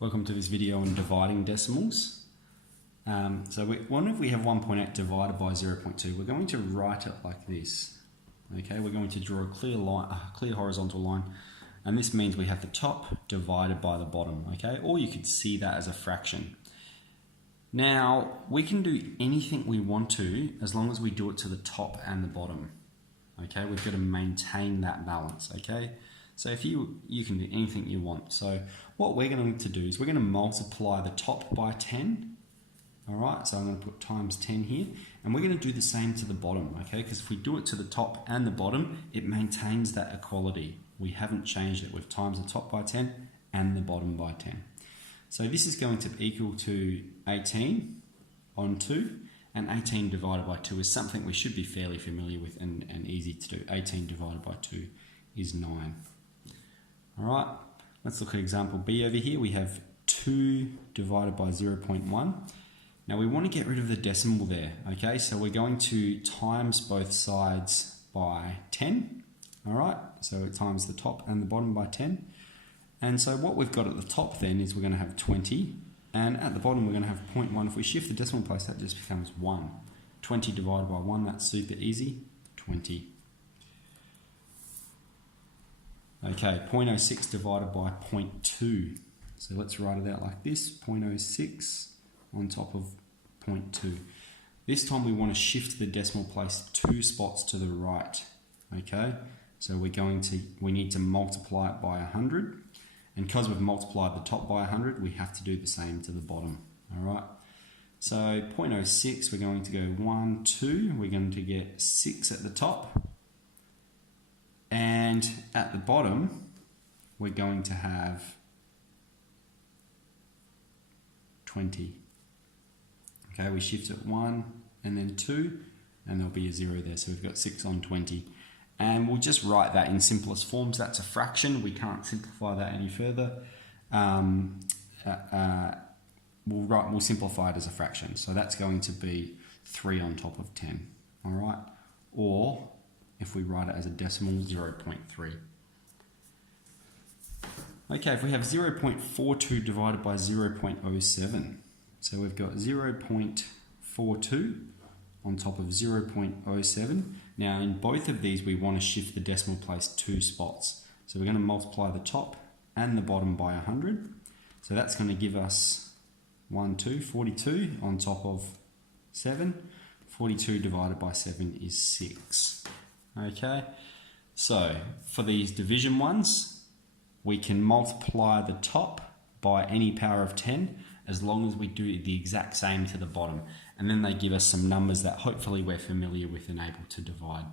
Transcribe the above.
Welcome to this video on dividing decimals. If we have 1.8 divided by 0.2, we're going to write it like this. Okay, we're going to draw a clear horizontal line, and this means we have the top divided by the bottom. Okay, or you could see that as a fraction. Now we can do anything we want to as long as we do it to the top and the bottom. Okay, we've got to maintain that balance. Okay. So if you can do anything you want. So what we're going to do is we're going to multiply the top by 10. All right, so I'm going to put times 10 here. And we're going to do the same to the bottom, okay? Because if we do it to the top and the bottom, it maintains that equality. We haven't changed it. We've times the top by 10 and the bottom by 10. So this is going to equal to 18 on 2. And 18 divided by 2 is something we should be fairly familiar with and easy to do. 18 divided by 2 is 9. All right, let's look at example B over here. We have 2 divided by 0.1. Now we want to get rid of the decimal there, okay? So we're going to times both sides by 10, all right? So it times the top and the bottom by 10. And so what we've got at the top then is we're going to have 20, and at the bottom we're going to have 0.1. If we shift the decimal place, that just becomes 1. 20 divided by 1, that's super easy, 20. Okay, 0.06 divided by 0.2. So let's write it out like this, 0.06 on top of 0.2. This time we want to shift the decimal place 2 spots to the right. Okay, so we need to multiply it by 100. And because we've multiplied the top by 100, we have to do the same to the bottom. All right, so 0.06, we're going to go 1, 2. We're going to get 6 at the top. And at the bottom, we're going to have 20. Okay, we shift it 1 and then 2, and there'll be a 0 there. So we've got 6 on 20. And we'll just write that in simplest forms. That's a fraction. We can't simplify that any further. We'll simplify it as a fraction. So that's going to be 3 on top of 10. All right, or if we write it as a decimal, 0.3. Okay, if we have 0.42 divided by 0.07, so we've got 0.42 on top of 0.07. Now in both of these we want to shift the decimal place 2 spots. So we're going to multiply the top and the bottom by 100. So that's going to give us 42 on top of 7. 42 divided by 7 is 6. Okay, so for these division ones, we can multiply the top by any power of 10 as long as we do the exact same to the bottom. And then they give us some numbers that hopefully we're familiar with and able to divide.